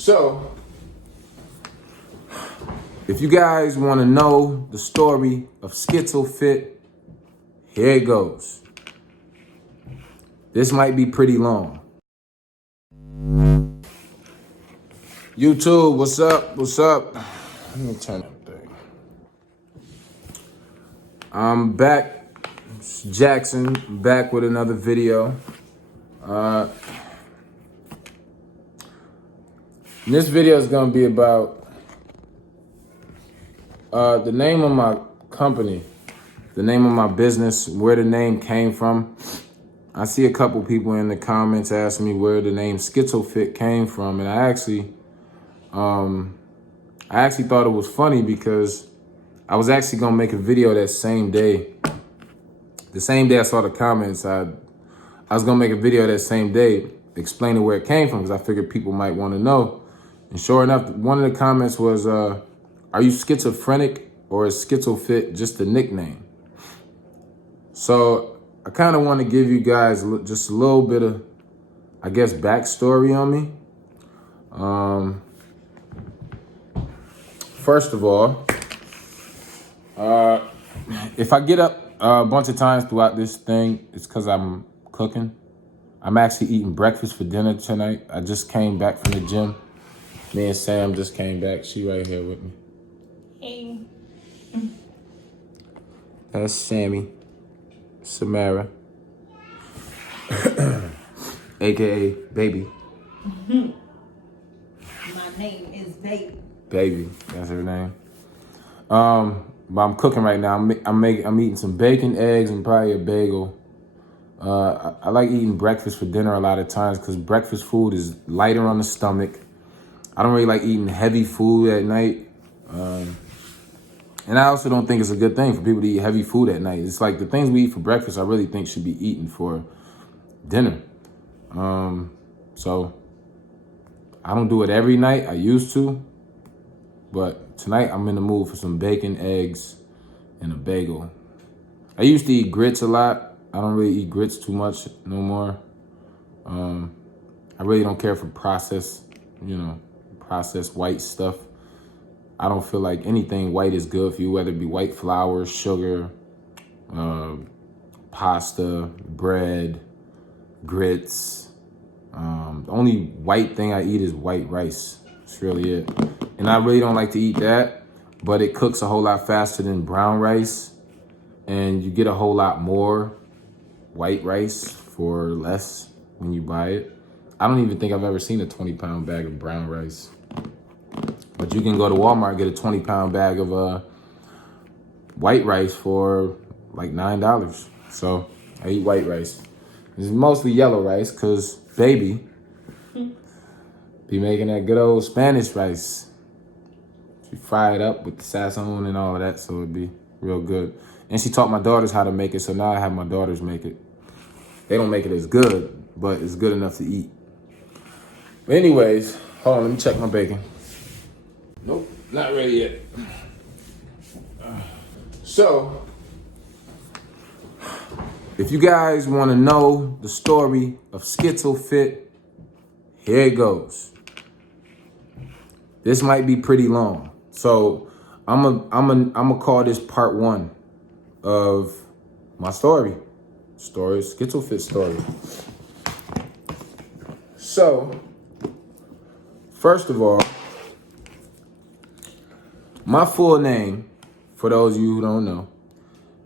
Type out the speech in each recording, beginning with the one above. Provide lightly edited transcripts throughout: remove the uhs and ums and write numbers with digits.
So, if you guys want to know the story of Schizofit, here it goes. This might be pretty long. YouTube, what's up? What's up? Let me turn that thing. I'm back. It's Jackson, back with another video. This video is going to be about the name of my company, the name of my business, where the name came from. I see a couple people in the comments asking me where the name Schizofit came from, and I actually thought it was funny because I was actually gonna make a video that same day. The same day I saw the comments, I was gonna make a video that same day explaining where it came from because I figured people might want to know. And sure enough, one of the comments was, are you schizophrenic or is Schizofit just a nickname? So I kind of want to give you guys just a little bit of, I guess, backstory on me. First of all, if I get up a bunch of times throughout this thing, it's because I'm cooking. I'm actually eating breakfast for dinner tonight. I just came back from the gym. Me and Sam just came back. She right here with me. Hey. That's Sammy. Samara. AKA Baby. My name is Baby. Baby, that's her name. But I'm cooking right now. I'm eating some bacon, eggs, and probably a bagel. I like eating breakfast for dinner a lot of times because breakfast food is lighter on the stomach. I don't really like eating heavy food at night. And I also don't think it's a good thing for people to eat heavy food at night. It's like the things we eat for breakfast, I really think should be eaten for dinner. So I don't do it every night. I used to. But tonight I'm in the mood for some bacon, eggs, and a bagel. I used to eat grits a lot. I don't really eat grits too much no more. I really don't care for processed white stuff. I don't feel like anything white is good for you, whether it be white flour, sugar, pasta, bread, grits. The only white thing I eat is white rice. That's really it. And I really don't like to eat that, but it cooks a whole lot faster than brown rice. And you get a whole lot more white rice for less when you buy it. I don't even think I've ever seen a 20-pound bag of brown rice. But you can go to Walmart and get a 20-pound bag of white rice for like $9. So I eat white rice. It's mostly yellow rice because Baby be making that good old Spanish rice. She fry it up with the sazon and all of that, so it'd be real good. And she taught my daughters how to make it, so now I have my daughters make it. They don't make it as good, but it's good enough to eat. But anyways, hold on, let me check my bacon. Nope, not ready yet. So, if you guys want to know the story of Schizofit, here it goes. This might be pretty long. So I'm gonna call this part one of my Schizofit story. So, first of all, my full name, for those of you who don't know,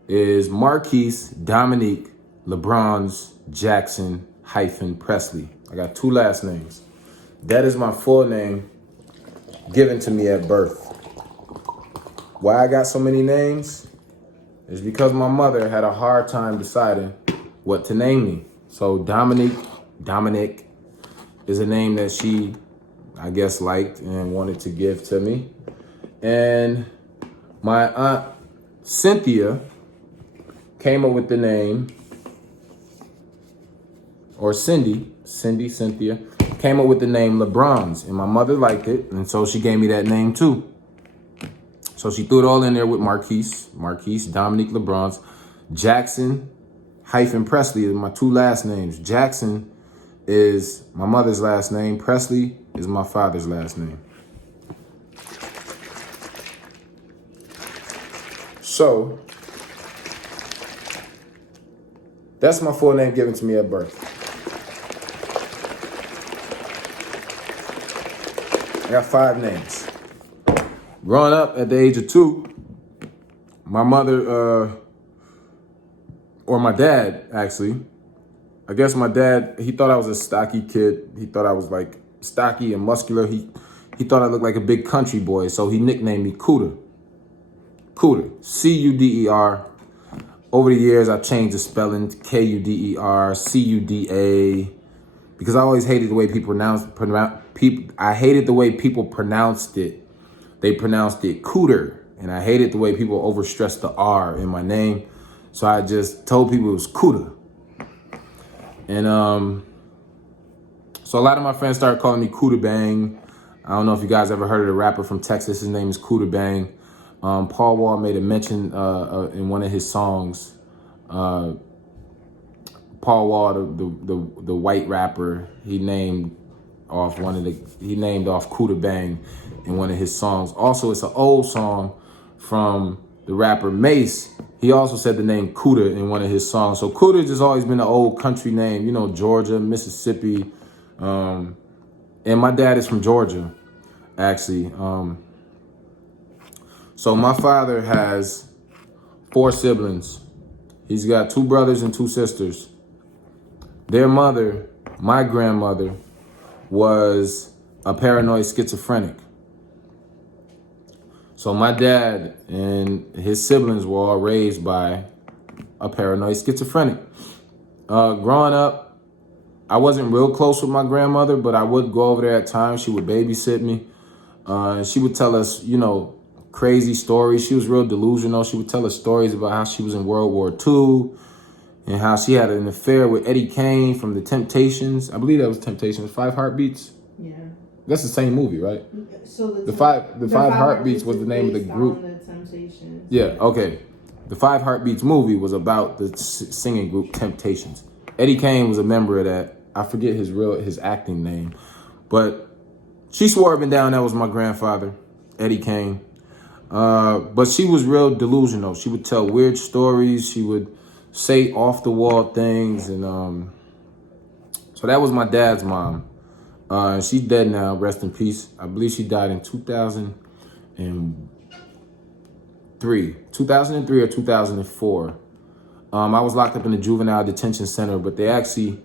is Marquise Dominique LeBrons Jackson Presley. I got two last names. That is my full name given to me at birth. Why I got so many names is because my mother had a hard time deciding what to name me. So Dominic is a name that she, I guess, liked and wanted to give to me. And my aunt Cynthia came up with the name, or Cynthia came up with the name LeBrons, and my mother liked it, and so she gave me that name too. So she threw it all in there with Marquise Dominique LeBrons. Jackson Presley is my two last names. Jackson is my mother's last name. Presley is my father's last name. So, that's my full name given to me at birth. I got 5 names. Growing up at the age of 2, my mother, or my dad, actually, I guess my dad, he thought I was a stocky kid. He thought I was like stocky and muscular. He thought I looked like a big country boy. So he nicknamed me Cooter. Cooter, C-U-D-E-R. Over the years, I changed the spelling to K-U-D-E-R, C-U-D-A, because I always hated the way people I hated the way people pronounced it. They pronounced it Cooter, and I hated the way people overstressed the R in my name. So I just told people it was Cooter. And so a lot of my friends started calling me Cooter Bang. I don't know if you guys ever heard of the rapper from Texas. His name is Cooter Bang. Paul Wall made a mention in one of his songs. Paul Wall, the white rapper, he named off Cooter Bang in one of his songs. Also, it's an old song from the rapper Mace. He also said the name Cooter in one of his songs. So Cooter's just always been an old country name, you know, Georgia, Mississippi. And my dad is from Georgia, actually. So my father has 4 siblings. He's got 2 brothers and 2 sisters. Their mother, my grandmother, was a paranoid schizophrenic. So my dad and his siblings were all raised by a paranoid schizophrenic. Growing up, I wasn't real close with my grandmother, but I would go over there at times. She would babysit me. She would tell us, you know, crazy stories. She was real delusional. She would tell us stories about how she was in World War II and how she had an affair with Eddie Kane from the Temptations. I believe that was Temptations. 5 Heartbeats. Yeah. That's the same movie, right? So the five Heartbeats was the name of the group. The Temptations. Yeah. Okay. The 5 Heartbeats movie was about the singing group Temptations. Eddie Kane was a member of that. I forget his acting name, but she swore up and down that was my grandfather, Eddie Kane. But she was real delusional. She would tell weird stories. She would say off the wall things. And so that was my dad's mom. She's dead now. Rest in peace. I believe she died in 2003 or 2004. I was locked up in the juvenile detention center, but they actually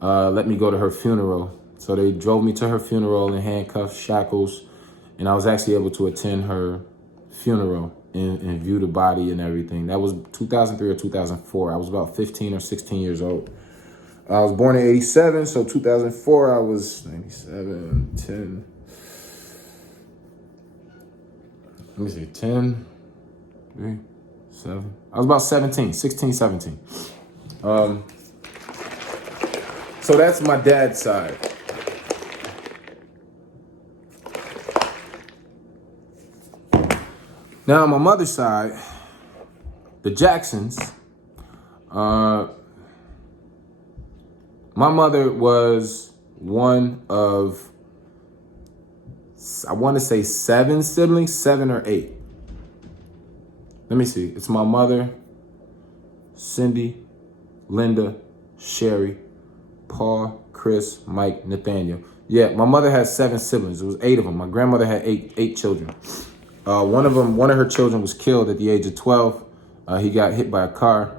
let me go to her funeral. So they drove me to her funeral in handcuffs, shackles, and I was actually able to attend her funeral and view the body and everything. That was 2003 or 2004. I was about 15 or 16 years old. I was born in 87, so 2004 I was 97, 10. Let me see, 10, 3, 7. I was about 16, 17. So that's my dad's side. Now, on my mother's side, the Jacksons, my mother was one of, I want to say 7 siblings, 7 or 8. Let me see. It's my mother, Cindy, Linda, Sherry, Paul, Chris, Mike, Nathaniel. Yeah, my mother had 7 siblings. It was 8 of them. My grandmother had eight children. One of her children was killed at the age of 12. He got hit by a car,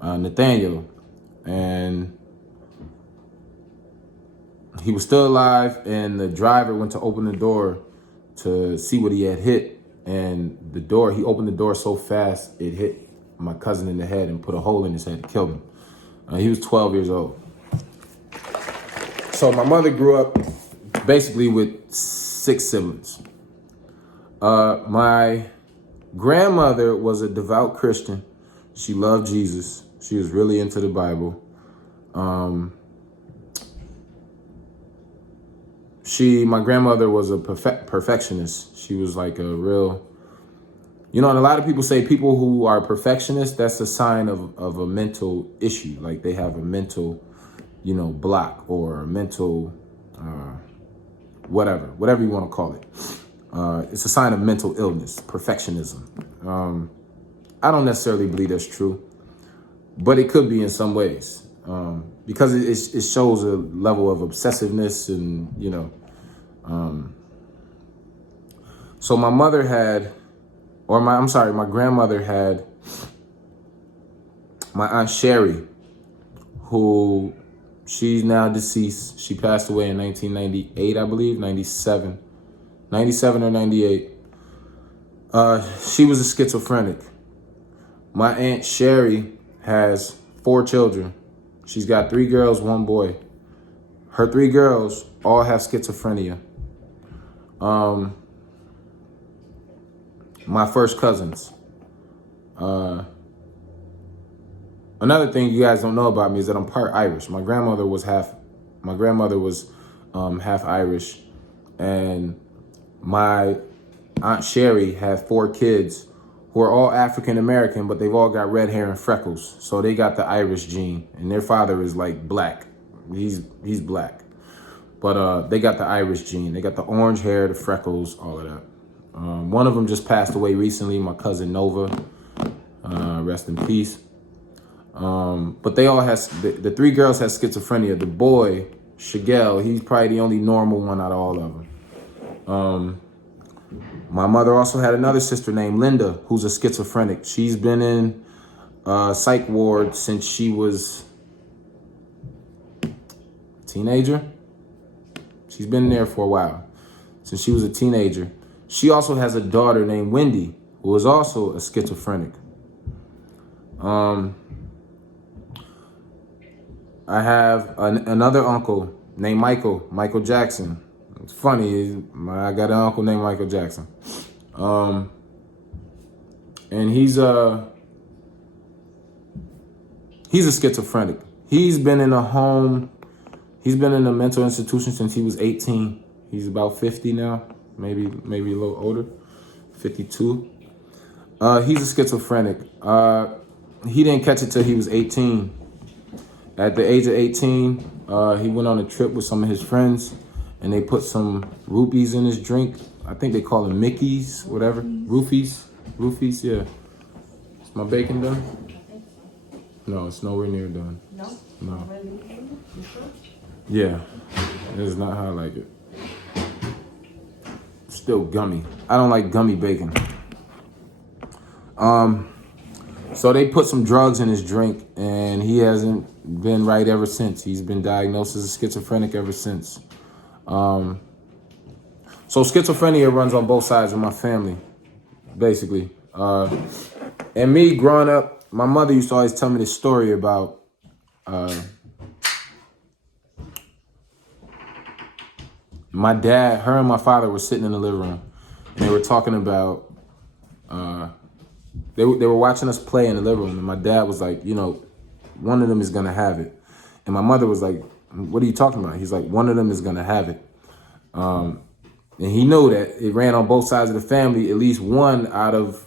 Nathaniel, and he was still alive. And the driver went to open the door to see what he had hit, and he opened the door so fast it hit my cousin in the head and put a hole in his head and killed him. He was 12 years old. So my mother grew up basically with 6 siblings. My grandmother was a devout Christian. She loved Jesus. She was really into the Bible. My grandmother was a perfectionist. She was like a real, and a lot of people say people who are perfectionists, that's a sign of a mental issue. Like they have a mental, block or a mental whatever you want to call it. It's a sign of mental illness, perfectionism. I don't necessarily believe that's true, but it could be in some ways, because it shows a level of obsessiveness and, so my mother had, my grandmother had my Aunt Sherry, who she's now deceased. She passed away in 1998, I believe, 97 or 98. She was a schizophrenic. My Aunt Sherry has 4 children. She's got 3 girls, 1 boy. Her 3 girls all have schizophrenia. My first cousins. Another thing you guys don't know about me is that I'm part Irish. My grandmother was half Irish, and my Aunt Sherry had 4 kids who are all African American, but they've all got red hair and freckles. So they got the Irish gene, and their father is like black. He's black, but they got the Irish gene. They got the orange hair, the freckles, all of that. One of them just passed away recently, my cousin Nova. Rest in peace. But they all the 3 girls had schizophrenia. The boy, Shigel, he's probably the only normal one out of all of them. My mother also had another sister named Linda, who's a schizophrenic. She's been in psych ward since she was a teenager. She's been there for a while, since she was a teenager. She also has a daughter named Wendy, who is also a schizophrenic. I have another uncle named Michael Jackson. It's funny, I got an uncle named Michael Jackson. And he's a schizophrenic. He's been in a mental institution since he was 18. He's about 50 now, maybe a little older, 52. He's a schizophrenic. He didn't catch it till he was 18. At the age of 18, he went on a trip with some of his friends, and they put some rupees in his drink. I think they call them Mickeys, whatever. Roofies, yeah. Is my bacon done? No, it's nowhere near done. No. Yeah, it is not how I like it. Still gummy. I don't like gummy bacon. So they put some drugs in his drink, and he hasn't been right ever since. He's been diagnosed as a schizophrenic ever since. So schizophrenia runs on both sides of my family, basically. And me growing up, my mother used to always tell me this story about my dad. Her and my father were sitting in the living room, and they were talking about they were watching us play in the living room, and my dad was like, one of them is gonna have it. And my mother was like, what are you talking about? He's like, one of them is gonna have it. And he knew that it ran on both sides of the family. At least one out of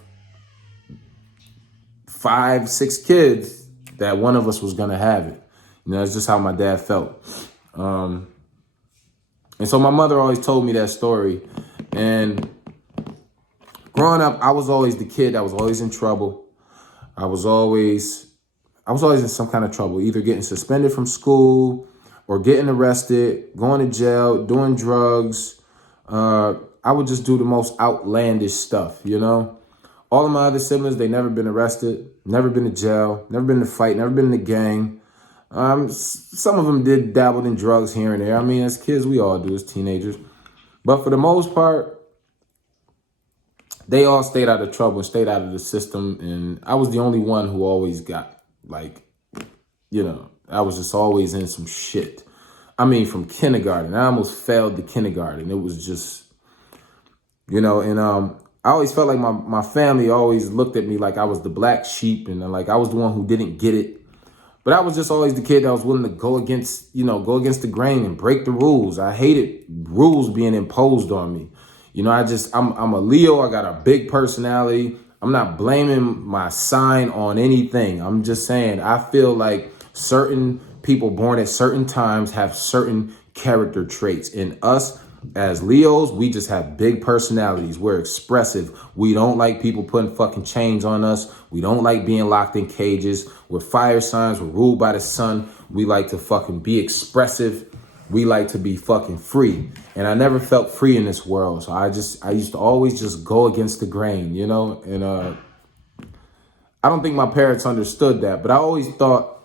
5, 6 kids, that one of us was gonna have it. It's just how my dad felt. And so my mother always told me that story. And growing up, I was always the kid that was always in trouble. I was always in some kind of trouble, either getting suspended from school or getting arrested, going to jail, doing drugs. I would just do the most outlandish stuff, All of my other siblings, they never been arrested, never been to jail, never been in a fight, never been in a gang. Some of them did dabble in drugs here and there. I mean, as kids, we all do as teenagers. But for the most part, they all stayed out of trouble and stayed out of the system. And I was the only one who always got, I was just always in some shit. I mean, from kindergarten. I almost failed the kindergarten. It was just, and I always felt like my family always looked at me like I was the black sheep and like I was the one who didn't get it. But I was just always the kid that was willing to go against the grain and break the rules. I hated rules being imposed on me. I'm a Leo. I got a big personality. I'm not blaming my sign on anything. I'm just saying I feel like certain people born at certain times have certain character traits. And us As Leos, we just have big personalities. We're expressive. We don't like people putting fucking chains on us. We don't like being locked in cages. We're fire signs. We're ruled by the sun. We like to fucking be expressive. We like to be fucking free. And I never felt free in this world. So I used to always just go against the grain, you know? And I don't think my parents understood that, but I always thought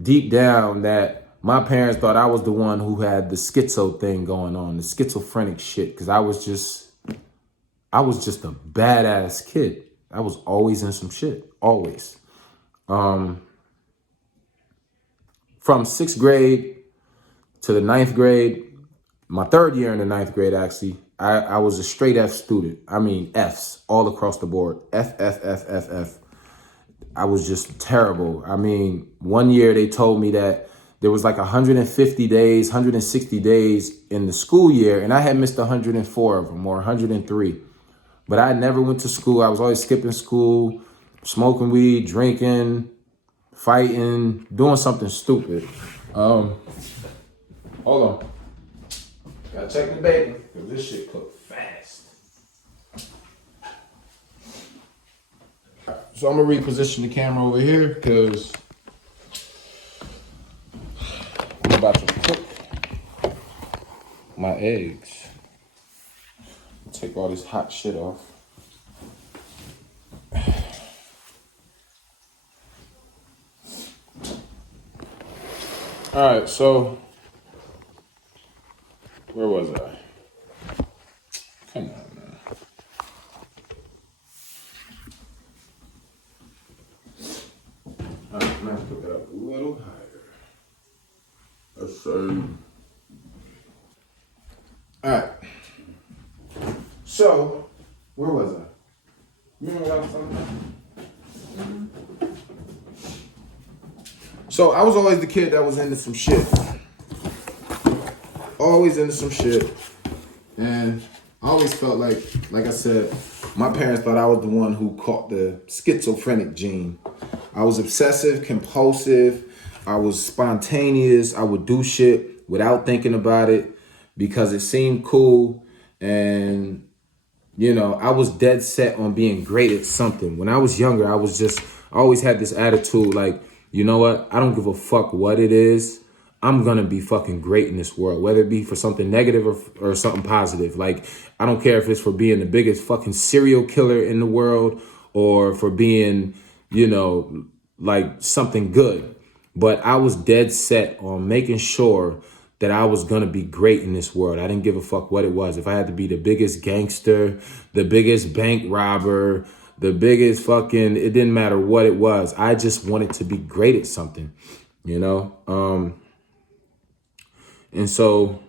deep down that my parents thought I was the one who had the schizo thing going on, the schizophrenic shit, because I was just a badass kid. I was always in some shit, always. From 6th grade to the 9th grade, my 3rd year in the 9th grade, actually, I was a straight F student. I mean, Fs all across the board. F, F, F, F, F. I was just terrible. I mean, one year they told me that there was like 150 days, 160 days in the school year, and I had missed 104 of them or 103. But I never went to school. I was always skipping school, smoking weed, drinking, fighting, doing something stupid. Hold on. Gotta check the bacon, because this shit cooked fast. So I'm gonna reposition the camera over here because I'm about to cook my eggs. Take all this hot shit off. All right, so where was I? Come on, man. All right, I'm gonna put that up a little higher. Let's see. All right. So, where was I? You remember what I was talking about? So I was always the kid that was into some shit. Always into some shit. And I always felt like I said, my parents thought I was the one who caught the schizophrenic gene. I was obsessive, compulsive. I was spontaneous. I would do shit without thinking about it because it seemed cool. And, you know, I was dead set on being great at something. When I was younger, I always had this attitude like, you know what? I don't give a fuck what it is. I'm going to be fucking great in this world, whether it be for something negative or something positive. Like, I don't care if it's for being the biggest fucking serial killer in the world or for being, you know, like something good. But I was dead set on making sure that I was going to be great in this world. I didn't give a fuck what it was. If I had to be the biggest gangster, the biggest bank robber, the biggest fucking, it didn't matter what it was. I just wanted to be great at something, you know? And so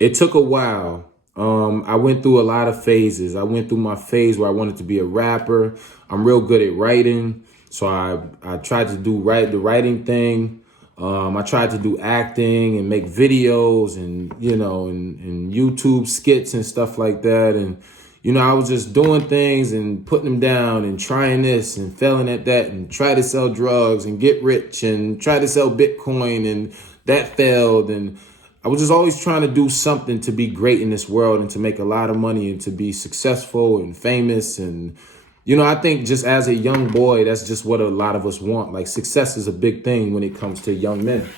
it took a while. I went through a lot of phases. I went through my phase where I wanted to be a rapper. I'm real good at writing. So I tried to do the writing thing. I tried to do acting and make videos and, you know, and YouTube skits and stuff like that. And, you know, I was just doing things and putting them down and trying this and failing at that and try to sell drugs and get rich and try to sell Bitcoin and that failed. And I was just always trying to do something to be great in this world and to make a lot of money and to be successful and famous. And, you know, I think just as a young boy, that's just what a lot of us want. Like, success is a big thing when it comes to young men.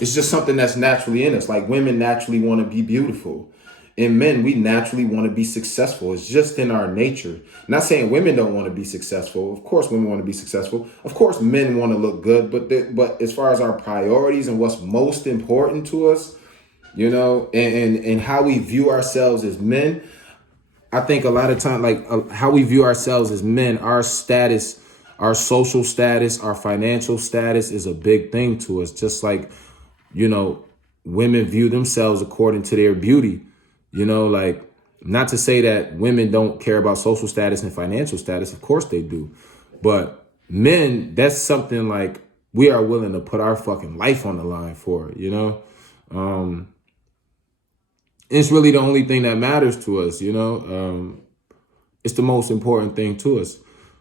It's just something that's naturally in us. Like, women naturally want to be beautiful. And men, we naturally want to be successful. It's just in our nature. Not saying women don't want to be successful. Of course, women want to be successful. Of course, men want to look good. But as far as our priorities and what's most important to us, you know, and how we view ourselves as men, I think a lot of time, like how we view ourselves as men, our status, our social status, our financial status is a big thing to us. Just like, you know, women view themselves according to their beauty. You know, like, not to say that women don't care about social status and financial status. Of course they do. But men, that's something like we are willing to put our fucking life on the line for, you know? It's really the only thing that matters to us, you know? It's the most important thing to us.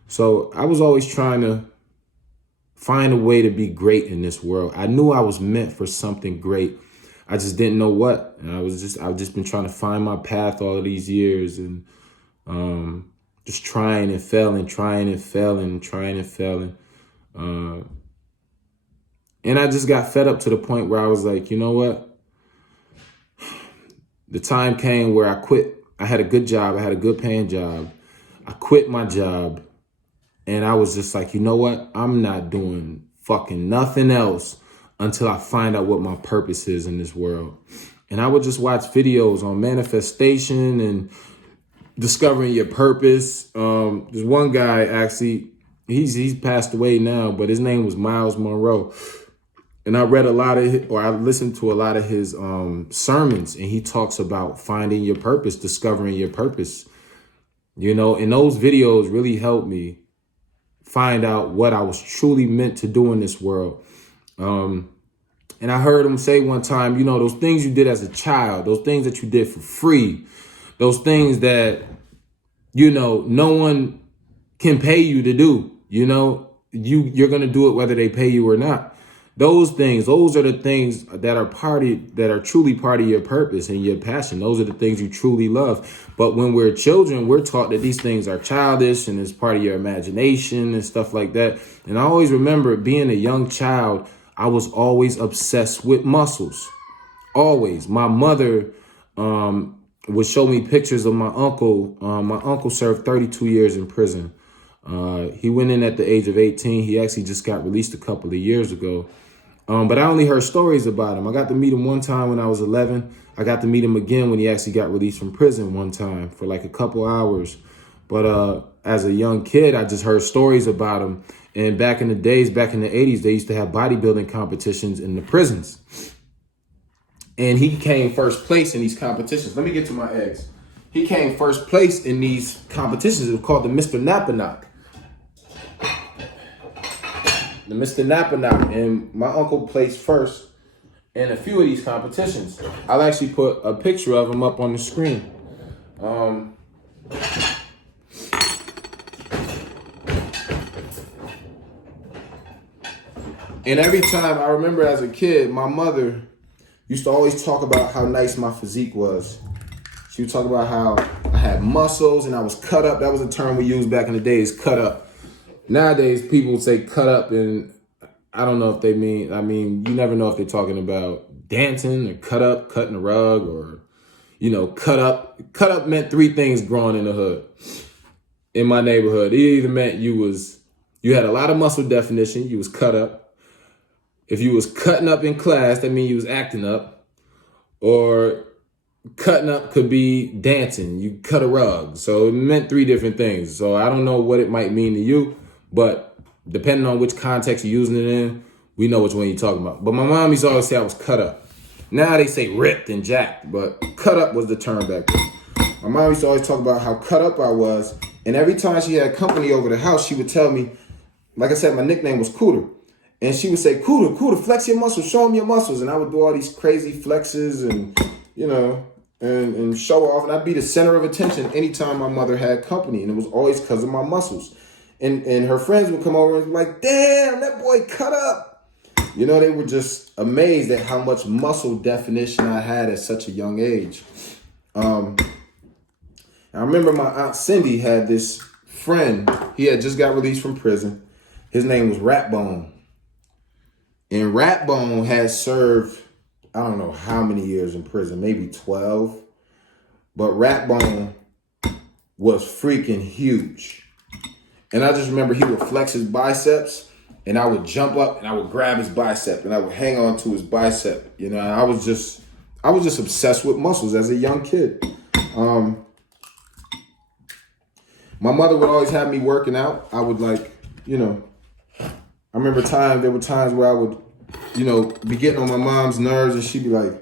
So I was always trying to find a way to be great in this world. I knew I was meant for something great. I just didn't know what. And I've just been trying to find my path all of these years, and just trying and failing. And I just got fed up to the point where I was like, you know what? The time came where I quit. I had a good job. I had a good paying job. I quit my job, and I was just like, you know what? I'm not doing fucking nothing else until I find out what my purpose is in this world. And I would just watch videos on manifestation and discovering your purpose. There's one guy, actually, he's passed away now, but his name was Miles Monroe. And I read I listened to a lot of his sermons, and he talks about finding your purpose, discovering your purpose. You know, and those videos really helped me find out what I was truly meant to do in this world. And I heard him say one time, you know, those things you did as a child, those things that you did for free, those things that, you know, no one can pay you to do, you know, you're going to do it whether they pay you or not. Those are the things that are truly part of your purpose and your passion. Those are the things you truly love. But when we're children, we're taught that these things are childish and it's part of your imagination and stuff like that. And I always remember being a young child, I was always obsessed with muscles. Always. My mother would show me pictures of my uncle. My uncle served 32 years in prison. He went in at the age of 18. He actually just got released a couple of years ago. But I only heard stories about him. I got to meet him one time when I was 11. I got to meet him again when he actually got released from prison one time for like a couple hours. But as a young kid, I just heard stories about him. And back in the 80s, they used to have bodybuilding competitions in the prisons. And he came first place in these competitions. Let me get to my eggs. He came first place in these competitions. It was called the Mr. Napanock. The Mr. Napanock. And my uncle placed first in a few of these competitions. I'll actually put a picture of him up on the screen. And every time, I remember as a kid, my mother used to always talk about how nice my physique was. She would talk about how I had muscles and I was cut up. That was a term we used back in the days, cut up. Nowadays, people would say cut up, and I don't know if they mean, you never know if they're talking about dancing or cut up, cutting a rug, or, you know, cut up. Cut up meant three things growing in the hood. In my neighborhood, it either meant you had a lot of muscle definition, you was cut up. If you was cutting up in class, that means you was acting up. Or cutting up could be dancing. You cut a rug. So it meant three different things. So I don't know what it might mean to you, but depending on which context you're using it in, we know which one you're talking about. But my mom used to always say I was cut up. Now they say ripped and jacked, but cut up was the term back then. My mom used to always talk about how cut up I was. And every time she had company over the house, she would tell me, like I said, my nickname was Cooter. And she would say, Cooter, flex your muscles, show them your muscles. And I would do all these crazy flexes and, you know, and show off. And I'd be the center of attention anytime my mother had company. And it was always because of my muscles. And her friends would come over and be like, damn, that boy cut up. You know, they were just amazed at how much muscle definition I had at such a young age. I remember my Aunt Cindy had this friend. He had just got released from prison. His name was Ratbone. And Ratbone had served, I don't know how many years in prison, maybe 12. But Ratbone was freaking huge. And I just remember he would flex his biceps, and I would jump up and I would grab his bicep and I would hang on to his bicep. You know, I was just obsessed with muscles as a young kid. My mother would always have me working out. I would I remember there were times where I would, be getting on my mom's nerves, and she'd be like,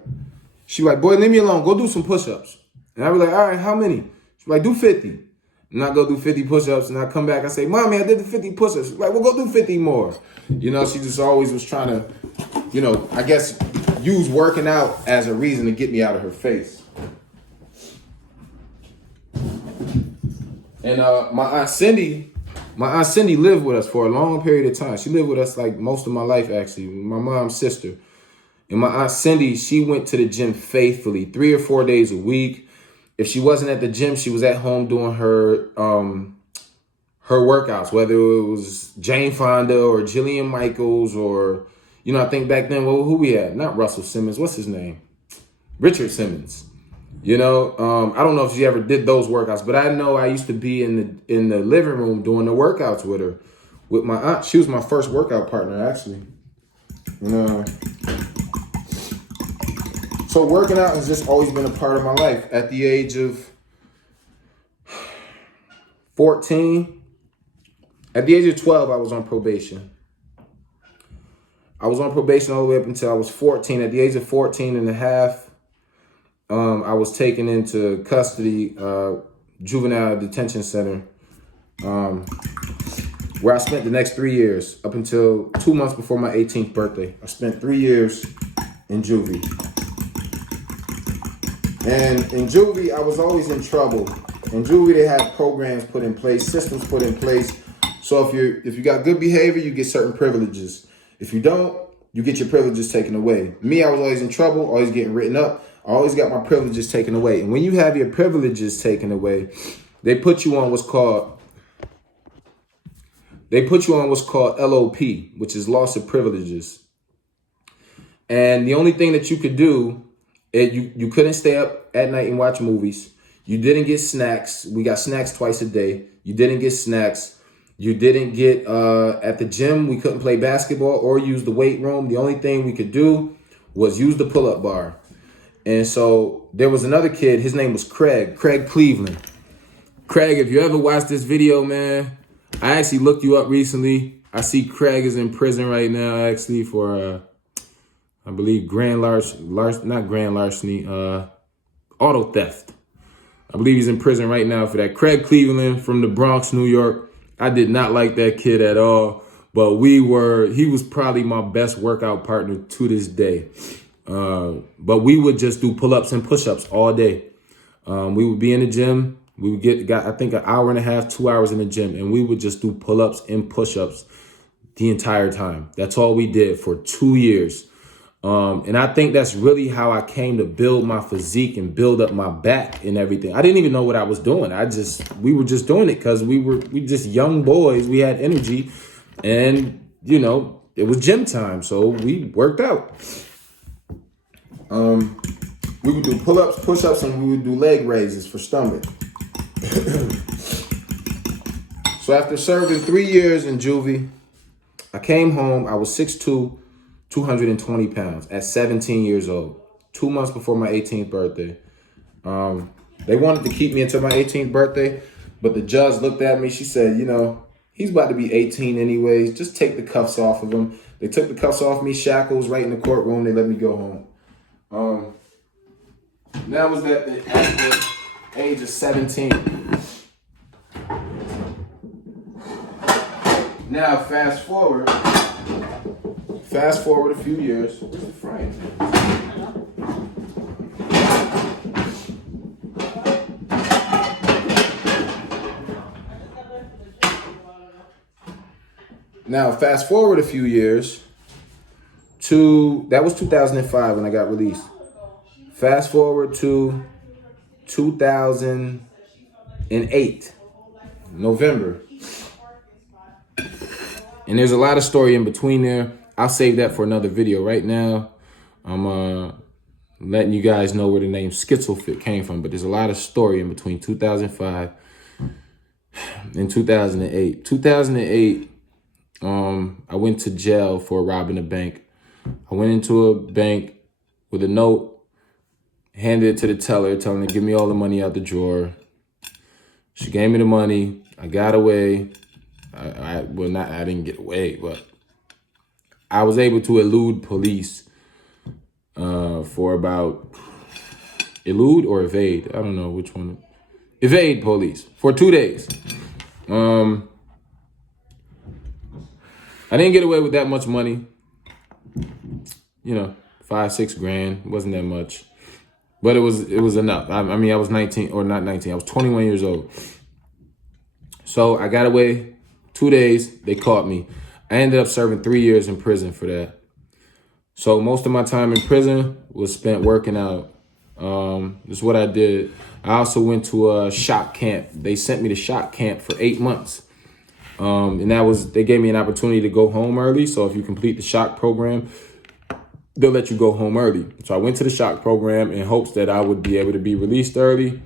boy, leave me alone. Go do some push-ups. And I'd be like, all right, how many? She'd be like, do 50. And I'd go do 50 push-ups, and I'd come back and say, Mommy, I did the 50 push-ups. She'd be like, well, go do 50 more. She just always was trying to, I guess, use working out as a reason to get me out of her face. And my Aunt Cindy lived with us for a long period of time. She lived with us like most of my life, actually, my mom's sister. And my Aunt Cindy, she went to the gym faithfully 3 or 4 days a week. If she wasn't at the gym, she was at home doing her workouts, whether it was Jane Fonda or Jillian Michaels or, I think back then, well, who we had? Not Russell Simmons. What's his name? Richard Simmons. I don't know if she ever did those workouts, but I know I used to be in the living room doing the workouts with her, with my aunt. She was my first workout partner, actually. So working out has just always been a part of my life. At the age of 14, at the age of 12, I was on probation. I was on probation all the way up until I was 14. At the age of 14 and a half, I was taken into custody, juvenile detention center, where I spent the next 3 years, up until 2 months before my 18th birthday. I spent 3 years in juvie. And in juvie, I was always in trouble. In juvie, they have programs put in place, systems put in place. So if you got good behavior, you get certain privileges. If you don't, you get your privileges taken away. Me, I was always in trouble, always getting written up. I always got my privileges taken away. And when you have your privileges taken away, they put you on what's called LOP, which is loss of privileges. And the only thing that you could do, you couldn't stay up at night and watch movies. You didn't get snacks. We got snacks twice a day. You didn't get snacks. You didn't get, at the gym, we couldn't play basketball or use the weight room. The only thing we could do was use the pull-up bar. And so there was another kid, his name was Craig Cleveland. Craig, if you ever watched this video, man, I actually looked you up recently. I see Craig is in prison right now, actually, for, I believe, auto theft. I believe he's in prison right now for that. Craig Cleveland from the Bronx, New York. I did not like that kid at all, but he was probably my best workout partner to this day. But we would just do pull-ups and push-ups all day. We would be in the gym. We would got I think an hour and a half, 2 hours in the gym, and we would just do pull-ups and push-ups the entire time. That's all we did for 2 years. And I think that's really how I came to build my physique and build up my back and everything. I didn't even know what I was doing. We were just doing it because we just young boys. We had energy, and it was gym time, so we worked out. We would do pull-ups, push-ups, and we would do leg raises for stomach. So after serving 3 years in juvie, I came home. I was 6'2", 220 pounds at 17 years old, 2 months before my 18th birthday. They wanted to keep me until my 18th birthday, but the judge looked at me. She said, he's about to be 18 anyways. Just take the cuffs off of him. They took the cuffs off me, shackles right in the courtroom. They let me go home. That was at the age of 17. Now, fast forward a few years. Where's the frame? Now, fast forward a few years that was 2005 when I got released. Fast forward to 2008, November. And there's a lot of story in between there. I'll save that for another video. Right now, I'm letting you guys know where the name Schizofit came from. But there's a lot of story in between 2005 and 2008. 2008, I went to jail for robbing a bank. I went into a bank with a note, handed it to the teller, telling her to give me all the money out the drawer. She gave me the money. I got away. I didn't get away, but I was able to elude police for about elude or evade. I don't know which one. Evade police for 2 days. I didn't get away with that much money. $5-6 grand. It wasn't that much, but it was enough. I mean, I was 19 or not 19. I was 21 years old. So I got away 2 days. They caught me. I ended up serving 3 years in prison for that. So most of my time in prison was spent working out. This is what I did. I also went to a shop camp. They sent me to shop camp for 8 months. And they gave me an opportunity to go home early. So if you complete the shock program, they'll let you go home early. So I went to the shock program in hopes that I would be able to be released early.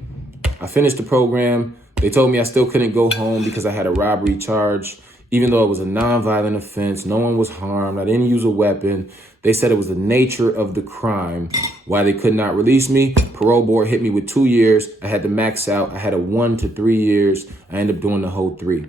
I finished the program. They told me I still couldn't go home because I had a robbery charge. Even though it was a nonviolent offense, no one was harmed. I didn't use a weapon. They said it was the nature of the crime why they could not release me. Parole board hit me with 2 years. I had to max out. I had a 1 to 3 years. I ended up doing the whole 3.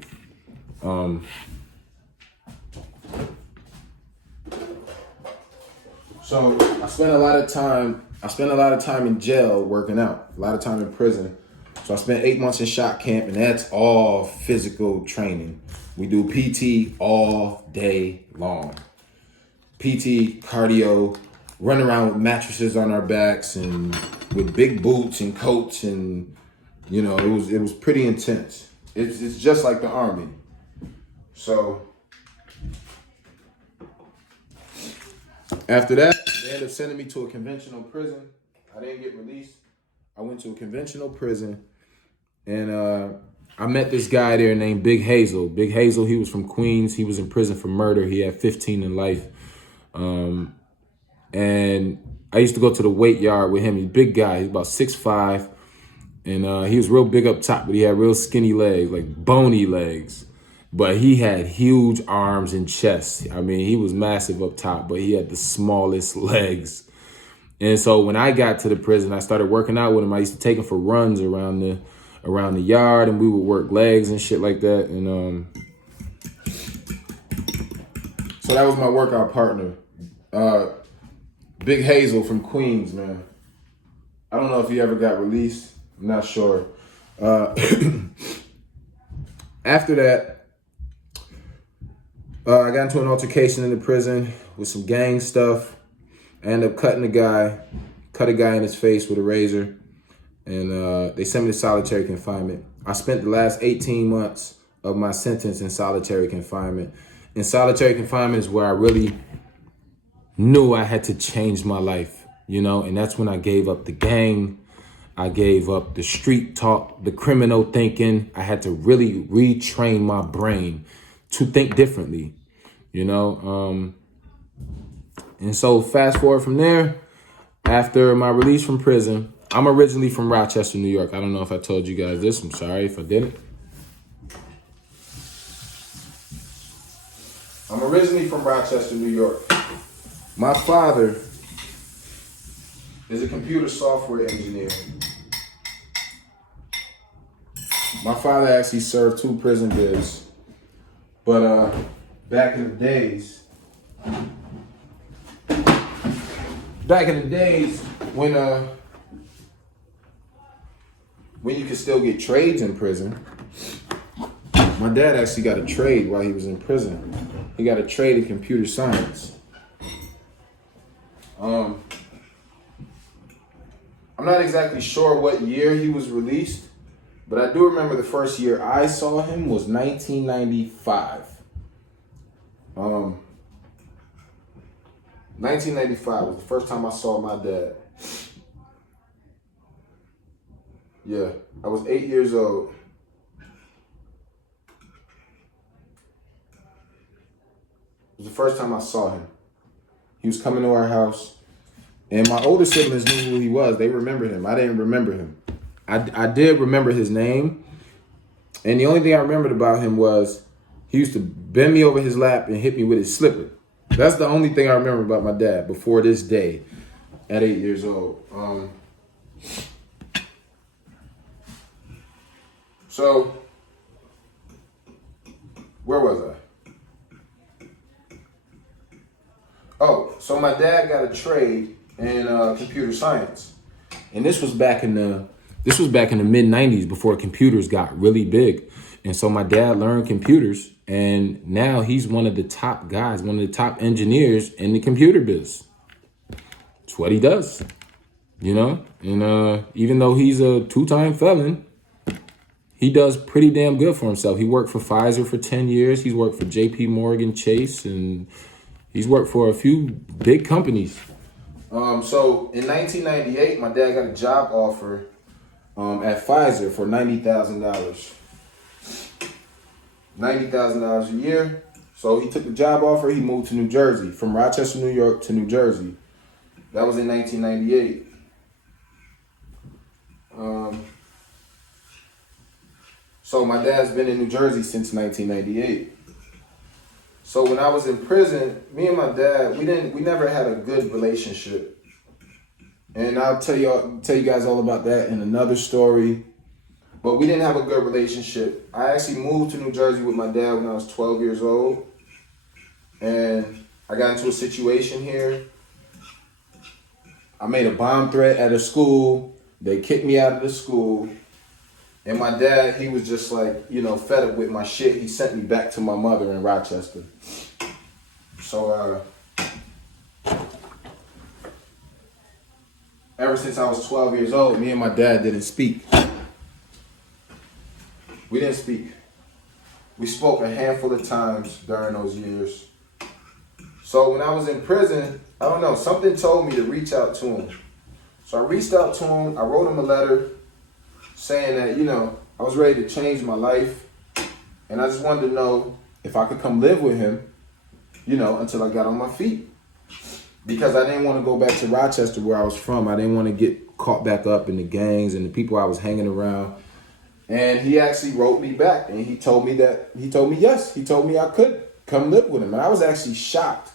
So I spent a lot of time in jail working out, a lot of time in prison. So I spent 8 months in shot camp, and that's all physical training. We do PT all day long. PT, cardio, run around with mattresses on our backs and with big boots and coats, and it was pretty intense. It's just like the Army. So after that, they ended up sending me to a conventional prison. I didn't get released. I went to a conventional prison, and I met this guy there named Big Hazel. Big Hazel, he was from Queens. He was in prison for murder. He had 15 in life. And I used to go to the weight yard with him. He's a big guy. He's about 6'5", and he was real big up top, but he had real skinny legs, like bony legs. But he had huge arms and chest. I mean, he was massive up top, but he had the smallest legs. And so when I got to the prison, I started working out with him. I used to take him for runs around the yard, and we would work legs and shit like that. And so that was my workout partner, Big Hazel from Queens, man. I don't know if he ever got released. I'm not sure. After that, I got into an altercation in the prison with some gang stuff. I ended up cut a guy in his face with a razor, and they sent me to solitary confinement. I spent the last 18 months of my sentence in solitary confinement. In solitary confinement is where I really knew I had to change my life, and that's when I gave up the gang. I gave up the street talk, the criminal thinking. I had to really retrain my brain to think differently, and so fast forward from there, after my release from prison, I'm originally from Rochester, New York. I don't know if I told you guys this. I'm sorry if I didn't. I'm originally from Rochester, New York. My father is a computer software engineer. My father actually served 2 prison bids. But back in the days when you could still get trades in prison, my dad actually got a trade while he was in prison. He got a trade in computer science. I'm not exactly sure what year he was released, but I do remember the first year I saw him was 1995. 1995 was the first time I saw my dad. Yeah, I was 8 years old. It was the first time I saw him. He was coming to our house, and my older siblings knew who he was. They remembered him. I didn't remember him. I did remember his name, and the only thing I remembered about him was he used to bend me over his lap and hit me with his slipper. That's the only thing I remember about my dad before this day at 8 years old. So, where was I? Oh, so my dad got a trade in computer science, and this was back in the mid 90s before computers got really big. And so my dad learned computers, and now he's one of the top guys, one of the top engineers in the computer biz. It's what he does, And even though he's a 2-time felon, he does pretty damn good for himself. He worked for Pfizer for 10 years. He's worked for JP Morgan Chase, and He's worked for a few big companies. So in 1998, my dad got a job offer at Pfizer for $90,000. $90,000 a year. So he took the job offer. He moved to New Jersey, from Rochester, New York to New Jersey. That was in 1998. So my dad's been in New Jersey since 1998. So when I was in prison, me and my dad, we never had a good relationship. And I'll tell you guys all about that in another story. But we didn't have a good relationship. I actually moved to New Jersey with my dad when I was 12 years old. And I got into a situation here. I made a bomb threat at a school. They kicked me out of the school. And my dad, he was just like, fed up with my shit. He sent me back to my mother in Rochester. So, ever since I was 12 years old, me and my dad didn't speak. We didn't speak. We spoke a handful of times during those years. So when I was in prison, I don't know, something told me to reach out to him. So I reached out to him. I wrote him a letter saying that, I was ready to change my life. And I just wanted to know if I could come live with him, until I got on my feet. Because I didn't want to go back to Rochester where I was from. I didn't want to get caught back up in the gangs and the people I was hanging around. And he actually wrote me back and he told me yes. He told me I could come live with him. And I was actually shocked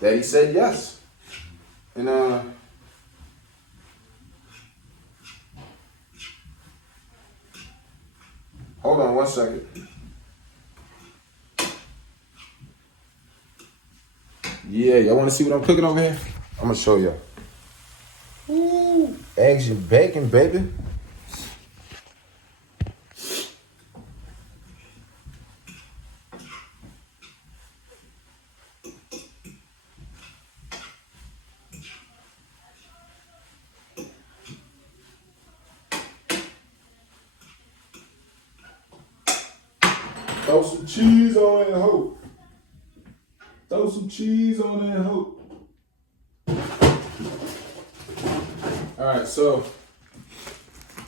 that he said yes. And hold on one second. Yeah, y'all want to see what I'm cooking over here? I'm going to show y'all. Ooh, eggs and bacon, baby. Throw some cheese on it, ho. Throw some cheese on it, ho. All right, so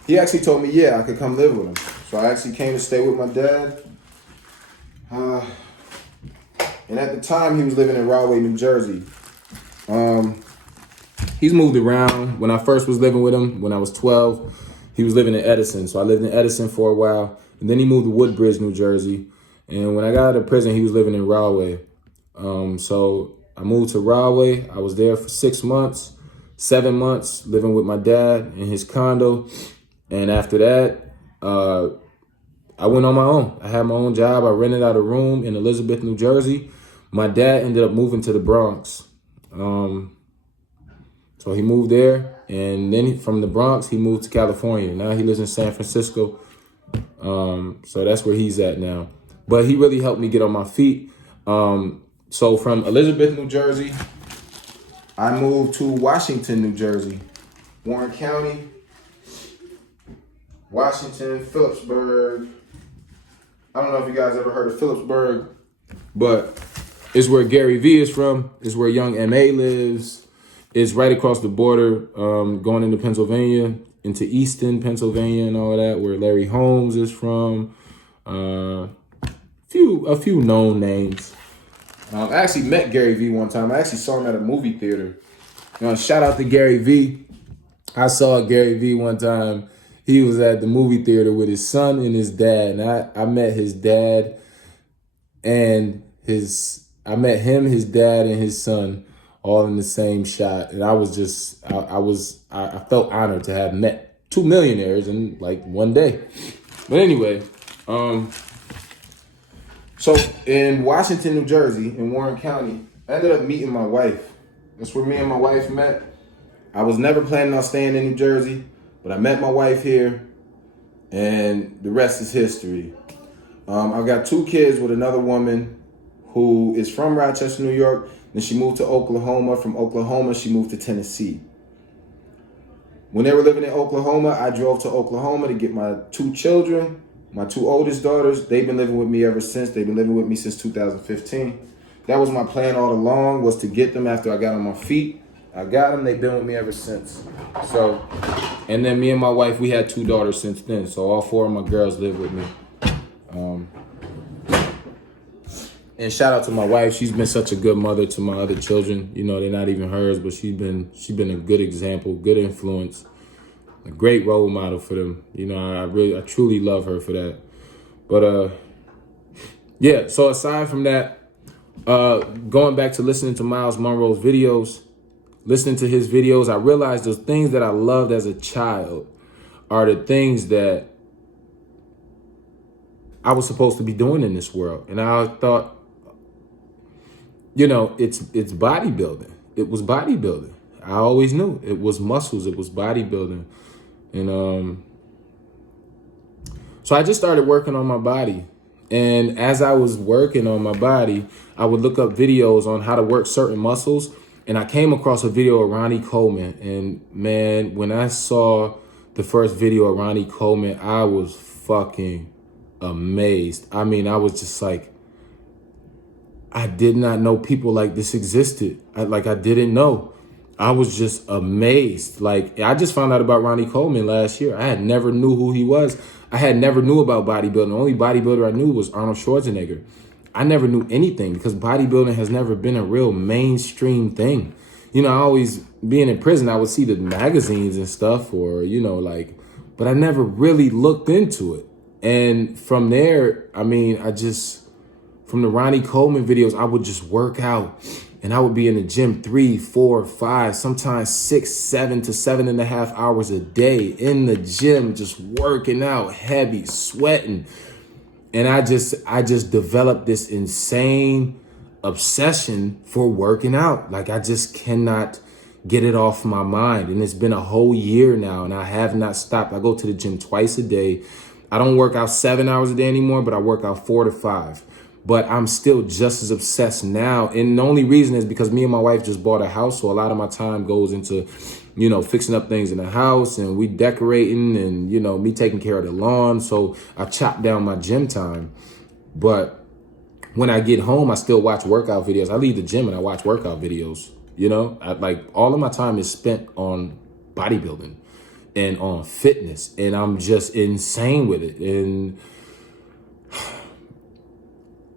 he actually told me, yeah, I could come live with him. So I actually came to stay with my dad. And at the time, he was living in Rahway, New Jersey. He's moved around. When I first was living with him, when I was 12, he was living in Edison. So I lived in Edison for a while. And then he moved to Woodbridge, New Jersey. And when I got out of prison, he was living in Rahway. So I moved to Rahway. I was there for 7 months, living with my dad in his condo. And after that, I went on my own. I had my own job. I rented out a room in Elizabeth, New Jersey. My dad ended up moving to the Bronx. So he moved there. And then from the Bronx, he moved to California. Now he lives in San Francisco. So that's where he's at now. But he really helped me get on my feet. So from Elizabeth, New Jersey, I moved to Washington, New Jersey, Warren County, Washington, Phillipsburg. I don't know if you guys ever heard of Phillipsburg, but it's where Gary Vee is from. It's where Young M.A. lives. It's right across the border, going into Pennsylvania, into Easton, Pennsylvania and all that, where Larry Holmes is from. A few known names. I actually met Gary Vee one time. I actually saw him at a movie theater. Shout out to Gary Vee. I saw Gary Vee one time. He was at the movie theater with his son and his dad. And I met his dad and I met him, his dad, and his son all in the same shot. And I was just, I felt honored to have met 2 millionaires in like one day. But anyway, so in Washington, New Jersey, in Warren County, I ended up meeting my wife. That's where me and my wife met. I was never planning on staying in New Jersey, but I met my wife here, and the rest is history. I've got 2 kids with another woman who is from Rochester, New York. Then she moved to Oklahoma. From Oklahoma, she moved to Tennessee. When they were living in Oklahoma, I drove to Oklahoma to get my 2 children. My 2 oldest daughters, they've been living with me ever since. They've been living with me since 2015. That was my plan all along, was to get them after I got on my feet. I got them. They've been with me ever since. So, and then me and my wife, we had 2 daughters since then. So all 4 of my girls live with me. And shout out to my wife. She's been such a good mother to my other children. You know, they're not even hers, but she's been a good example, good influence, a great role model for them. You know, I truly love her for that. But yeah. So aside from that, going back to listening to Miles Monroe's videos, listening to his videos, I realized those things that I loved as a child are the things that I was supposed to be doing in this world. And I thought, you know, it's bodybuilding. It was bodybuilding. I always knew it was muscles. It was bodybuilding. And so I just started working on my body. And as I was working on my body, I would look up videos on how to work certain muscles. And I came across a video of Ronnie Coleman. And man, when I saw the first video of Ronnie Coleman, I was fucking amazed. I mean, I was just like, I did not know people like this existed. I didn't know. I was just amazed. Like, I just found out about Ronnie Coleman last year. I had never knew who he was. I had never knew about bodybuilding. The only bodybuilder I knew was Arnold Schwarzenegger. I never knew anything because bodybuilding has never been a real mainstream thing. You know, I always, being in prison, I would see the magazines and stuff, or, you know, like, but I never really looked into it. And from there, I mean, from the Ronnie Coleman videos, I would just work out, and I would be in the gym 3, 4, 5, sometimes 6, 7 to 7.5 hours a day in the gym, just working out heavy, sweating. And I just developed this insane obsession for working out. Like, I just cannot get it off my mind. And it's been a whole year now, and I have not stopped. I go to the gym twice a day. I don't work out 7 hours a day anymore, but I work out 4 to 5. But I'm still just as obsessed now. And the only reason is because me and my wife just bought a house. So a lot of my time goes into, you know, fixing up things in the house, and we decorating, and, you know, me taking care of the lawn. So I chopped down my gym time. But when I get home, I still watch workout videos. I leave the gym and I watch workout videos. You know, all of my time is spent on bodybuilding and on fitness. And I'm just insane with it. And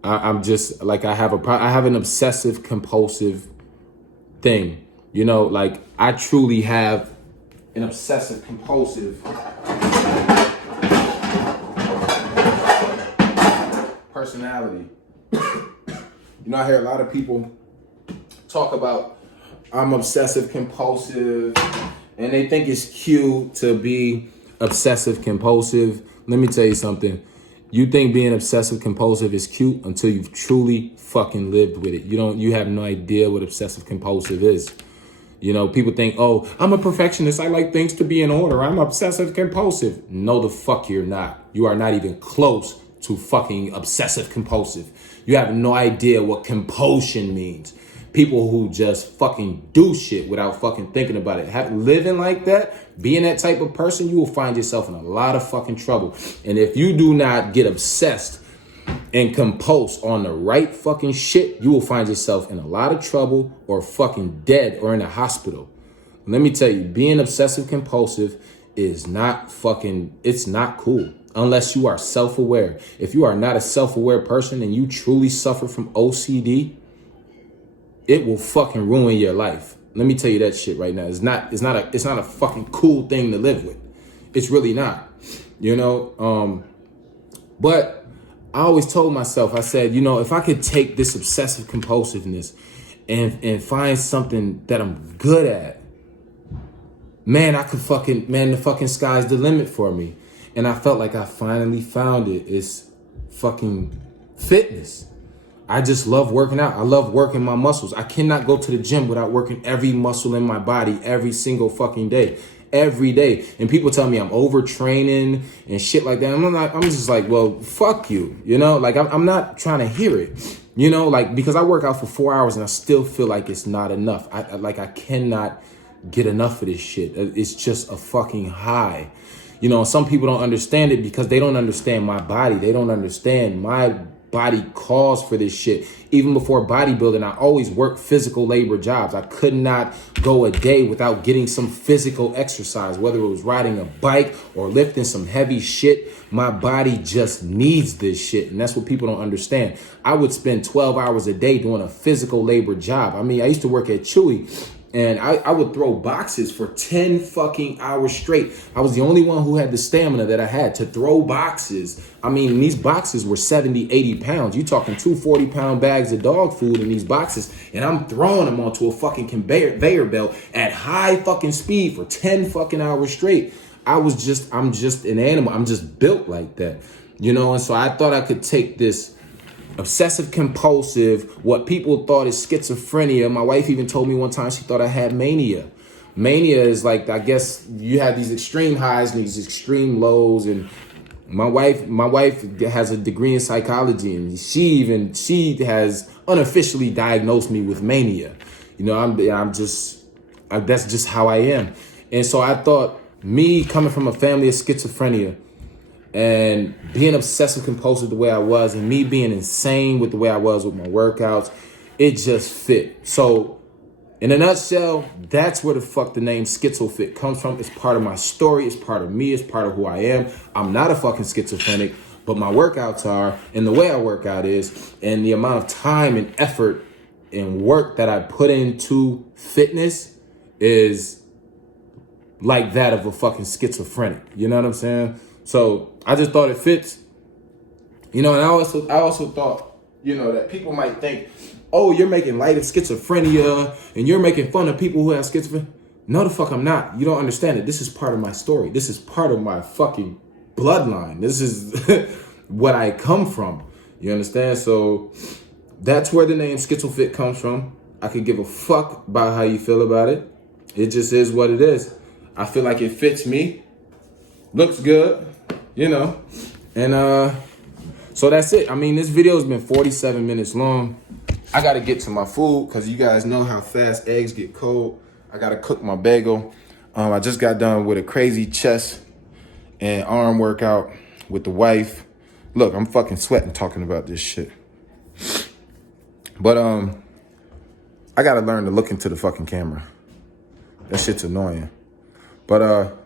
I'm just like, I have an obsessive compulsive thing, you know, like I truly have an obsessive compulsive personality. You know, I hear a lot of people talk about I'm obsessive compulsive, and they think it's cute to be obsessive compulsive. Let me tell you something. You think being obsessive compulsive is cute until you've truly fucking lived with it. You have no idea what obsessive compulsive is. You know, people think, oh, I'm a perfectionist. I like things to be in order. I'm obsessive compulsive. No, the fuck you're not. You are not even close to fucking obsessive compulsive. You have no idea what compulsion means. People who just fucking do shit without fucking thinking about it. Living like that, being that type of person, you will find yourself in a lot of fucking trouble. And if you do not get obsessed and compulse on the right fucking shit, you will find yourself in a lot of trouble or fucking dead or in a hospital. Let me tell you, being obsessive compulsive is not fucking, it's not cool unless you are self-aware. If you are not a self-aware person and you truly suffer from OCD, it will fucking ruin your life. Let me tell you that shit right now. It's not a fucking cool thing to live with. It's really not, you know? But I always told myself, I said, you know, if I could take this obsessive compulsiveness and find something that I'm good at, man, the fucking sky's the limit for me. And I felt like I finally found it. It's fucking fitness. I just love working out. I love working my muscles. I cannot go to the gym without working every muscle in my body every single fucking day. Every day. And people tell me I'm overtraining and shit like that. I'm just like, well, fuck you. You know, like I'm not trying to hear it. You know, like, because I work out for 4 hours and I still feel like it's not enough. I cannot get enough of this shit. It's just a fucking high. You know, some people don't understand it because they don't understand my body. They don't understand my body calls for this shit. Even before bodybuilding, I always worked physical labor jobs. I could not go a day without getting some physical exercise, whether it was riding a bike or lifting some heavy shit. My body just needs this shit. And that's what people don't understand. I would spend 12 hours a day doing a physical labor job. I mean, I used to work at Chewy, and I would throw boxes for 10 fucking hours straight. I was the only one who had the stamina that I had to throw boxes. I mean, these boxes were 70, 80 pounds. You talking 240-pound bags of dog food in these boxes, and I'm throwing them onto a fucking conveyor belt at high fucking speed for 10 fucking hours straight. I'm just an animal. I'm just built like that, you know? And so I thought I could take this obsessive compulsive, what people thought is schizophrenia. My wife even told me one time she thought I had mania. Mania is like, I guess you have these extreme highs and these extreme lows. And my wife has a degree in psychology, and she has unofficially diagnosed me with mania. You know, that's just how I am. And so I thought, me coming from a family of schizophrenia and being obsessive compulsive the way I was, and me being insane with the way I was with my workouts, it just fit. So in a nutshell, that's where the fuck the name Schizofit comes from. It's part of my story. It's part of me. It's part of who I am. I'm not a fucking schizophrenic, but my workouts are, and the way I work out is, and the amount of time and effort and work that I put into fitness is like that of a fucking schizophrenic. You know what I'm saying? So I just thought it fits. You know, and I also thought, you know, that people might think, oh, you're making light of schizophrenia and you're making fun of people who have schizophrenia. No, the fuck I'm not. You don't understand it. This is part of my story. This is part of my fucking bloodline. This is what I come from. You understand? So that's where the name Schizofit comes from. I could give a fuck about how you feel about it. It just is what it is. I feel like it fits me. Looks good, you know. And so that's it. I mean, this video has been 47 minutes long. I got to get to my food because you guys know how fast eggs get cold. I got to cook my bagel. I just got done with a crazy chest and arm workout with the wife. Look, I'm fucking sweating talking about this shit. But I got to learn to look into the fucking camera. That shit's annoying. But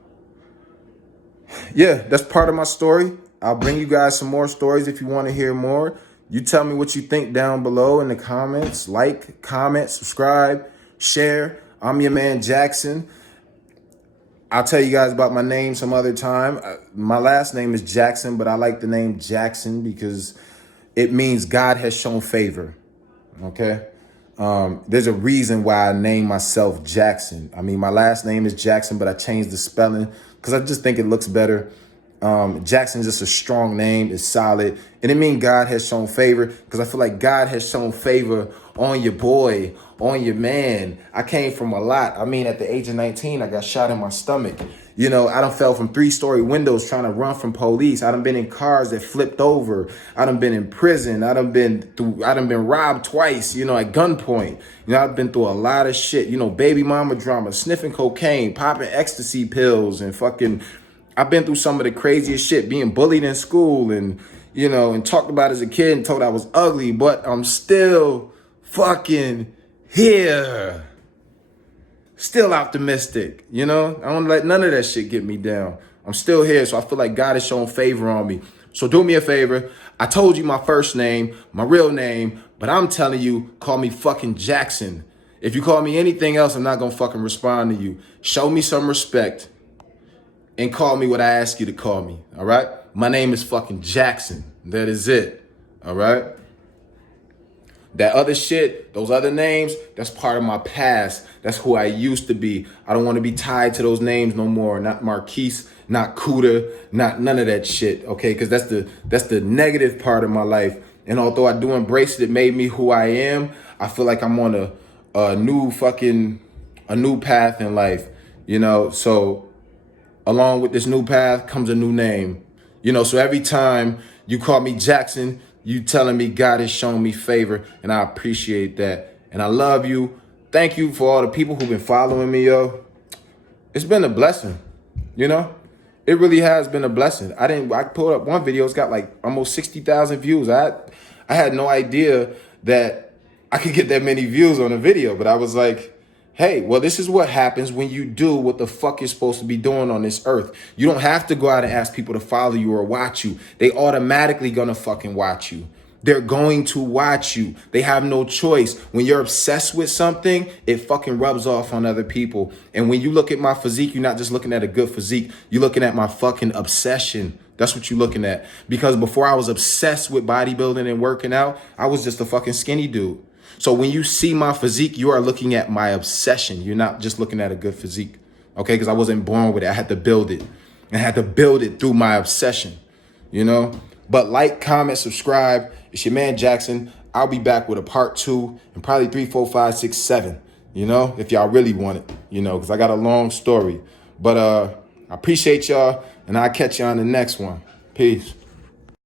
yeah, that's part of my story. I'll bring you guys some more stories if you want to hear more. You tell me what you think down below in the comments. Like, comment, subscribe, share. I'm your man, Jackson. I'll tell you guys about my name some other time. My last name is Jackson, but I like the name Jackson because it means God has shown favor, okay? There's a reason why I named myself Jackson. I mean, my last name is Jackson, but I changed the spelling because I just think it looks better. Jackson's just a strong name. It's solid. And it means God has shown favor because I feel like God has shown favor on your boy, on your man. I came from a lot. I mean, at the age of 19, I got shot in my stomach. You know, I done fell from 3-story windows trying to run from police. I done been in cars that flipped over. I done been in prison. I done been robbed twice, you know, at gunpoint. You know, I've been through a lot of shit, you know, baby mama drama, sniffing cocaine, popping ecstasy pills, and fucking, I've been through some of the craziest shit, being bullied in school and, you know, and talked about as a kid and told I was ugly, but I'm still fucking here. Still optimistic, you know? I don't let none of that shit get me down. I'm still here, so I feel like God is showing favor on me. So do me a favor. I told you my first name, my real name, but I'm telling you, call me fucking Jackson. If you call me anything else, I'm not gonna fucking respond to you. Show me some respect and call me what I ask you to call me, all right? My name is fucking Jackson. That is it, all right? That other shit, those other names, that's part of my past. That's who I used to be. I don't want to be tied to those names no more. Not Marquise, not Cuda, not none of that shit, okay? Because that's the negative part of my life. And although I do embrace it, it made me who I am, I feel like I'm on a new path in life, you know? So along with this new path comes a new name, you know? So every time you call me Jackson, you telling me God has shown me favor, and I appreciate that. And I love you. Thank you for all the people who've been following me, yo. It's been a blessing, you know? It really has been a blessing. I pulled up one video, it's got like almost 60,000 views. I I had no idea that I could get that many views on a video, but I was like, hey, well, this is what happens when you do what the fuck you're supposed to be doing on this earth. You don't have to go out and ask people to follow you or watch you. They automatically gonna fucking watch you. They're going to watch you. They have no choice. When you're obsessed with something, it fucking rubs off on other people. And when you look at my physique, you're not just looking at a good physique. You're looking at my fucking obsession. That's what you're looking at. Because before I was obsessed with bodybuilding and working out, I was just a fucking skinny dude. So when you see my physique, you are looking at my obsession. You're not just looking at a good physique. Okay? Because I wasn't born with it. I had to build it. I had to build it through my obsession. You know? But like, comment, subscribe. It's your man Jackson. I'll be back with a part 2 and probably 3, 4, 5, 6, 7. You know, if y'all really want it, you know, because I got a long story. But I appreciate y'all, and I'll catch y'all on the next one. Peace.